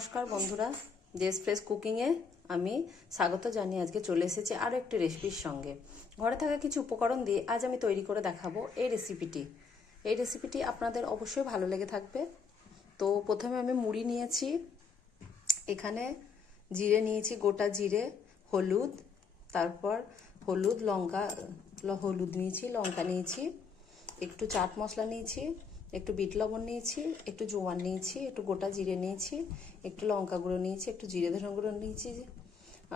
নমস্কার বন্ধুরা, দেশ ফ্রেশ কুকিংয়ে আমি স্বাগত জানিয়ে আজকে চলে এসেছি আরও একটি রেসিপির সঙ্গে। ঘরে থাকা কিছু উপকরণ দিয়ে আজ আমি তৈরি করে দেখাবো এই রেসিপিটি এই রেসিপিটি আপনাদের অবশ্যই ভালো লেগে থাকবে। তো প্রথমে আমি মুড়ি নিয়েছি, এখানে জিরে নিয়েছি, গোটা জিরে, হলুদ, তারপর হলুদ, লঙ্কা হলুদ নিয়েছি, লঙ্কা নিয়েছি, একটু চাট মশলা নিয়েছি একটু বিট লবণ নিয়েছি, একটু জোয়ান নিয়েছি, একটু গোটা জিরে নিয়েছি, একটু লঙ্কা গুঁড়ো নিয়েছি, একটু জিরে ধনে গুঁড়ো নিয়েছি,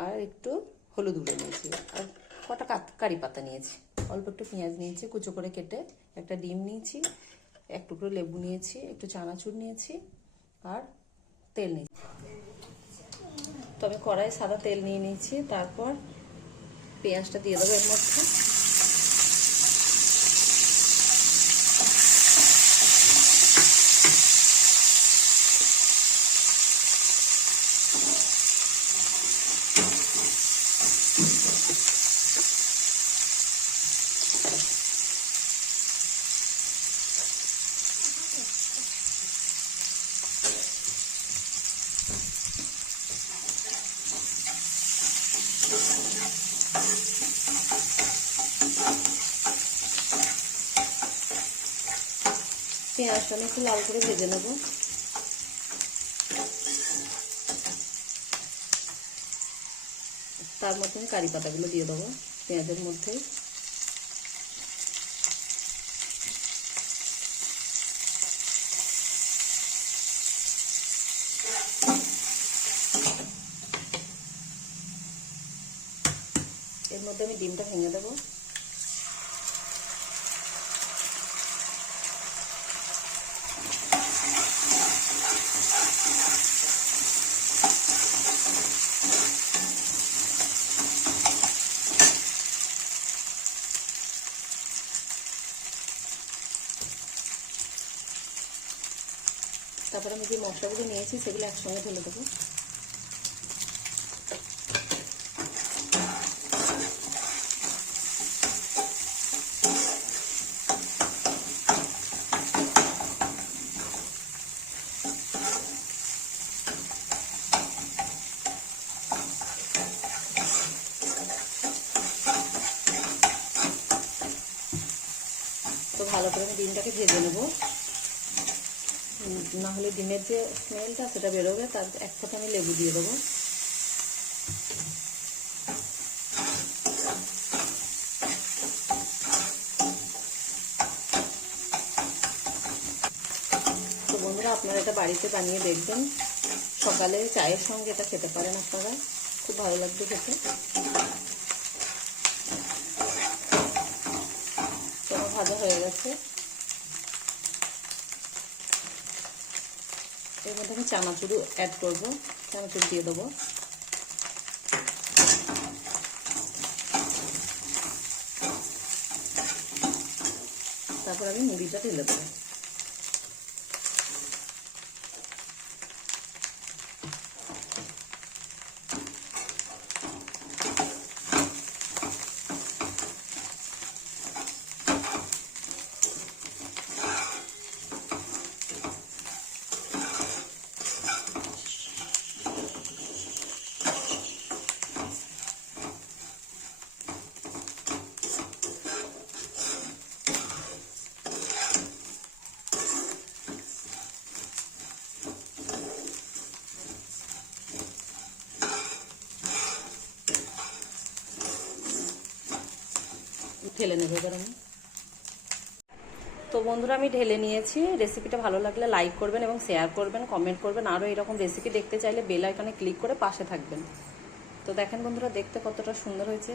আর একটু হলুদ গুঁড়ো নিয়েছি, আর কটা কারি পাতা নিয়েছি। অল্প একটু পেঁয়াজ নিয়েছি, কুচো করে কেটে একটা ডিম নিয়েছি, এক টুকরো লেবু নিয়েছি, একটু চানাচুর নিয়েছি, আর তেল নিয়েছি। তো আমি কড়াই সাদা তেল নিয়ে নিয়েছি, তারপর পেঁয়াজটা দিয়ে দেবো এর মধ্যে। পেঁয়াজটা আমি একটু লাল করে ভেজে নেব। তার মধ্যে কারি পাতাগুলো দিয়ে দেবো পেঁয়াজের মধ্যে। এর মধ্যে আমি ডিমটা ভেঙে দেবো। তারপরে আমি যে মশলাগুলো নিয়েছি সেগুলো একসঙ্গে ঢেলে দেবো। তো ভালো করে আমি ডিমটাকে ভেজে নেব। না হলে ডিমের যে স্মেলটা সেটা বেরোবে, তার এক ফোঁটা আমি লেবু দিয়ে দেবো। তো বন্ধুরা, আপনারা এটা বাড়িতে বানিয়ে দেখবেন। সকালে চায়ের সঙ্গে এটা খেতে পারেন আপনারা। খুব ভালো লাগবে খেতে। ভাজা হয়ে গেছে। এর মধ্যে আমি চানাচুরু অ্যাড করব। চানাচুর দিয়ে দেবো। তারপর আমি মুড়িটা ঢেলে দেবো। ঢেলে নেব এবার আমি। তো বন্ধুরা, আমি ঢেলে নিয়েছি। রেসিপিটা ভালো লাগলে লাইক করবেন এবং শেয়ার করবেন কমেন্ট করবেন। আরও এরকম রেসিপি দেখতে চাইলে বেল আইকনে ক্লিক করে পাশে থাকবেন। তো দেখেন বন্ধুরা, দেখতে কতটা সুন্দর হয়েছে।